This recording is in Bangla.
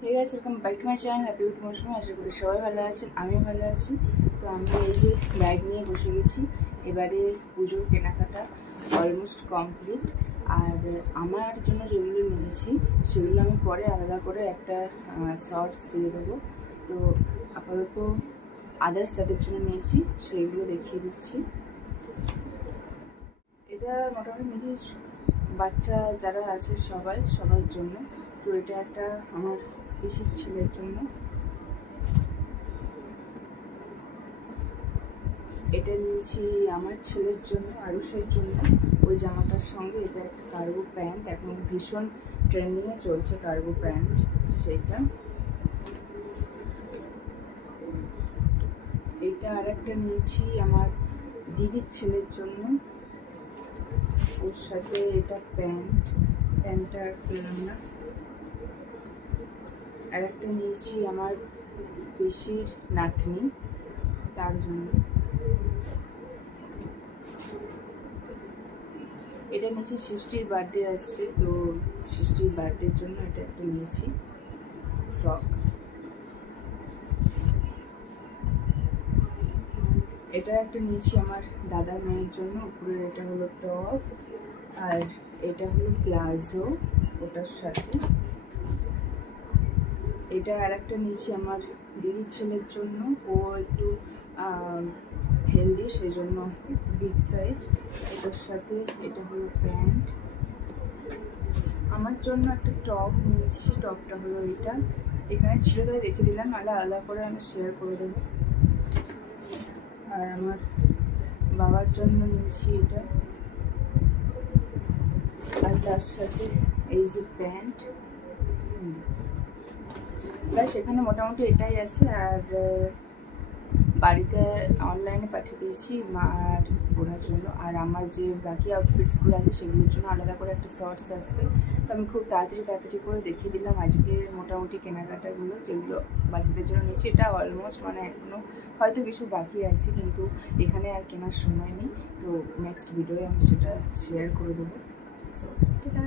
Hey guys, welcome back to my channel happy with Mousumi. আশা করি সবাই ভালো আছেন, আমিও ভালো আছি। তো আমি এই যে ব্যাগ নিয়ে বসে গেছি। এবারে পুজোর কেনাকাটা অলমোস্ট কমপ্লিট। আর আমার জন্য যেগুলো নিয়েছি সেগুলো আমি পরে আলাদা করে একটা শর্টস দিয়ে দেবো। তো আপাতত আদার্স যাদের জন্য নিয়েছি সেইগুলো দেখিয়ে দিচ্ছি। এটা মোটামুটি নিজের বাচ্চা যারা আছে সবার জন্য। তো এটা একটা আমার পিসির ছেলের জন্য। এটা নিয়েছি আমার ছেলের জন্য, আরুষের জন্য। ওই জামাটার সঙ্গে এটা একটা কার্গো প্যান্ট, এখন ভীষণ ট্রেন্ডিংয়ে চলছে কার্গো প্যান্ট, সেইটা। এটা আর একটা নিয়েছি আমার দিদির ছেলের জন্য, ওর সাথে এটা প্যান্টটা পেলাম না। আর একটা নিয়েছি আমার পিসির নাতনি, তার জন্য। এটা নিয়েছি সৃষ্টির বার্থডে আসছে, তো সৃষ্টির বার্থডের জন্য এটা একটা নিয়েছি ফ্রক। এটা একটা নিয়েছি আমার দাদার মেয়ের জন্য, উপরের এটা হলো টপ আর এটা হলো প্লাজো ওটার সাথে। এটা আর একটা নিয়েছি আমার দিদির ছেলের জন্য, ও একটু হেলদি, সেই জন্য বিগ সাইজ। এটার সাথে এটা হলো প্যান্ট। আমার জন্য একটা টপ নিয়েছি, টপটা হলো এটা। এখানে ছিল তাই রেখে দিলাম, নাহলে আলাদা করে আমি শেয়ার করে দেবো। আর আমার বাবার জন্য নিয়েছি এটা, আর তার সাথে এই যে প্যান্ট। প্লাস এখানে মোটামুটি এটাই আছে। আর বাড়িতে অনলাইনে পাঠিয়ে দিয়েছি মা আর বোনের জন্য। আর আমার যে বাকি আউটফিটসগুলো আছে সেগুলোর জন্য আলাদা করে একটা শর্টস আসবে। তো আমি খুব তাড়াতাড়ি করে দেখিয়ে দিলাম আজকের মোটামুটি কেনাকাটাগুলো, যেগুলো বাচ্চাদের জন্য নিয়েছি। এটা অলমোস্ট এখনও হয়তো কিছু বাকি আছে, কিন্তু এখানে আর কেনার সময় নেই। তো নেক্সট ভিডিওয়ে আমি সেটা শেয়ার করে দেবো। সো এটা